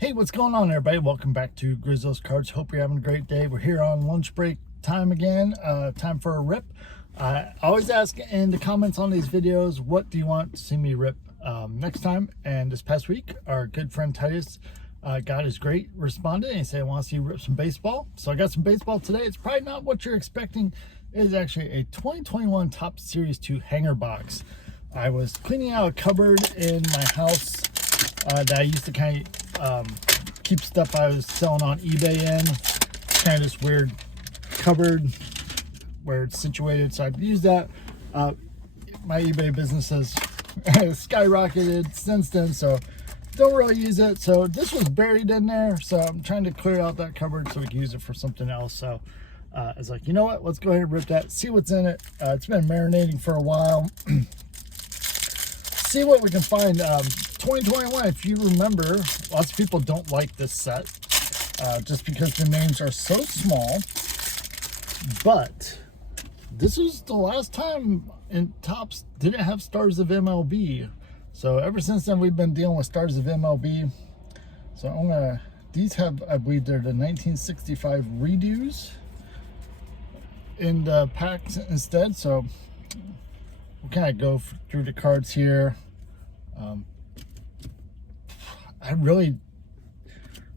Hey, what's going on, everybody? Welcome back to Grizzo's Cards. Hope you're having a great day. We're here on lunch break time again. Time for a rip. I always ask in the comments on these videos, what do you want to see me rip next time? And this past week, our good friend Titus got his great responded and he said, I want to see you rip some baseball. So I got some baseball today. It's probably not what you're expecting. It is actually a 2021 Topps Series 2 hanger box. I was cleaning out a cupboard in my house that I used to kind of keep stuff I was selling on eBay in. Kind of this weird cupboard where it's situated, so I've used that. My eBay business has skyrocketed since then, so don't really use it. So this was buried in there, so I'm trying to clear out that cupboard so we can use it for something else. So I was like, you know what, let's go ahead and rip that, see what's in it. It's been marinating for a while. See what we can find. 2021, if you remember, lots of people don't like this set just because the names are so small, but this was the last time in Topps didn't have Stars of MLB. So ever since then we've been dealing with Stars of MLB. So I'm gonna, these have, I believe they're the 1965 redos in the packs instead. So we'll kind of go through the cards here. I really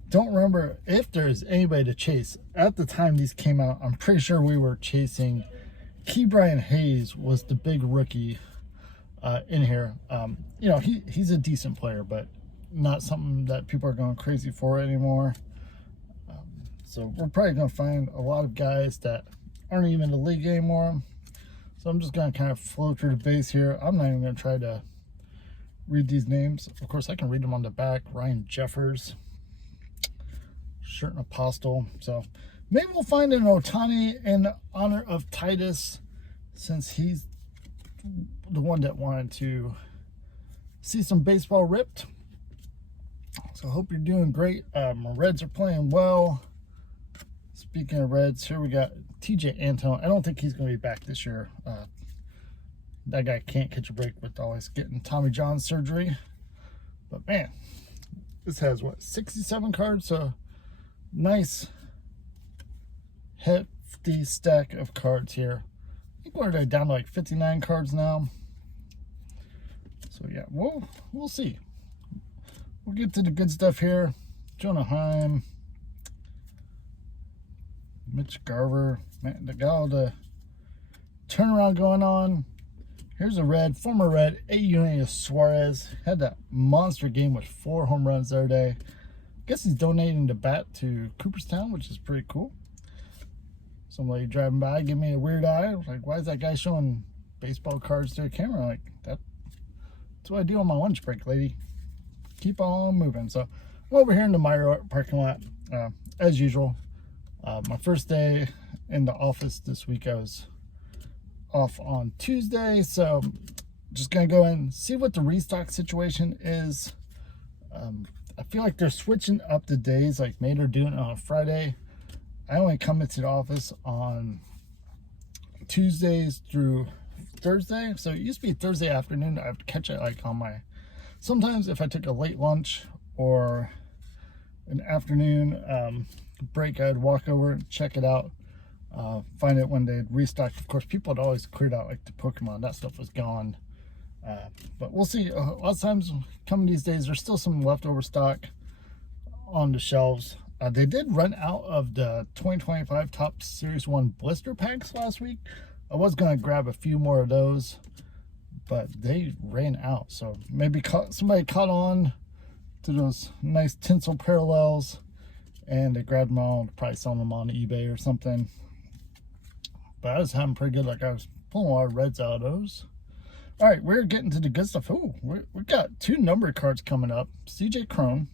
don't remember if there's anybody to chase. At the time these came out, I'm pretty sure we were chasing Brian Hayes was the big rookie in here. You know, he's a decent player, but not something that people are going crazy for anymore. So we're probably going to find a lot of guys that aren't even in the league anymore. So I'm just going to kind of flow through the base here. I'm not even going to try to read these names. Of course, I can read them on the back. Ryan Jeffers, Shirt Apostle. So maybe we'll find an Ohtani in honor of Titus, since he's the one that wanted to see some baseball ripped. So I hope you're doing great. My Reds are playing well. Speaking of Reds, here we got TJ Antone. I don't think he's going to be back this year. That guy can't catch a break with always getting Tommy John surgery. But man, this has what, 67 cards? So nice hefty stack of cards here. I think we're down to like 59 cards now. So yeah, we'll see. We'll get to the good stuff here. Jonah Heim, Mitch Garver, man, they got all the turnaround going on. Here's a red, former red, Eugenio Suarez. Had that monster game with 4 home runs the other day. Guess he's donating the bat to Cooperstown, which is pretty cool. Somebody driving by gave me a weird eye. I was like, why is that guy showing baseball cards to a camera? Like, that's what I do on my lunch break, lady. Keep on moving. So I'm over here in the Meyer parking lot, as usual. My first day in the office this week, I was off on Tuesday, so just gonna go and see what the restock situation is. I feel like they're switching up the days, like maybe they're doing it on a Friday. I only come into the office on Tuesdays through Thursday, so it used to be Thursday afternoon. I have to catch it like on my, sometimes if I took a late lunch or an afternoon break, I'd walk over and check it out. Find it when they'd restocked. Of course, people had always cleared out like the Pokemon. That stuff was gone. But we'll see. A lot of times coming these days, there's still some leftover stock on the shelves. They did run out of the 2025 Topps Series 1 blister packs last week. I was going to grab a few more of those, but they ran out. So maybe somebody caught on to those nice tinsel parallels and they grabbed them all, probably selling them on eBay or something. But I was having pretty good, like I was pulling a lot of reds out of those. All right, we're getting to the good stuff. Oh, we've got 2 numbered cards coming up. CJ Cron.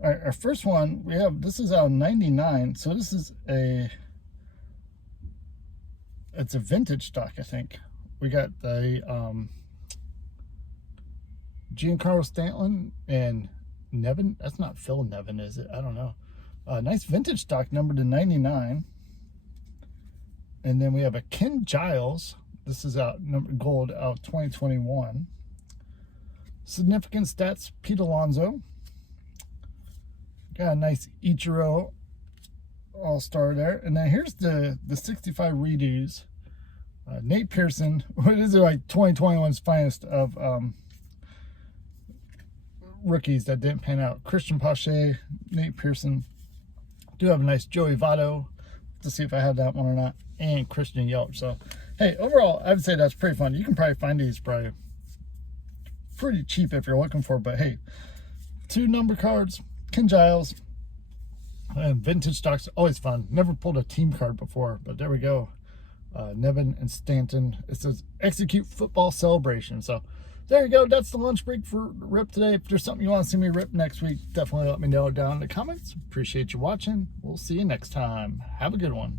All right, our first one, we have, this is out of 99. So this is it's a vintage stock, I think. We got the Giancarlo Stanton and Nevin. That's not Phil Nevin, is it? I don't know. Nice vintage stock, numbered to 99. And then we have a Ken Giles. This is out gold out 2021. Significant stats, Pete Alonso. Got a nice Ichiro All-Star there. And then here's the 65 redos. Nate Pearson. What is it, like 2021's finest of rookies that didn't pan out? Christian Pache, Nate Pearson. Do have a nice Joey Votto. To see if I have that one or not. And Christian Yelich. So, hey, overall, I would say that's pretty fun. You can probably find these probably pretty cheap if you're looking for. But hey, 2 number cards, Ken Giles, and vintage stocks, always fun. Never pulled a team card before, but there we go. Nevin and Stanton. It says execute football celebration. So there you go. That's the lunch break for Rip today. If there's something you want to see me rip next week, definitely let me know down in the comments. Appreciate you watching. We'll see you next time. Have a good one.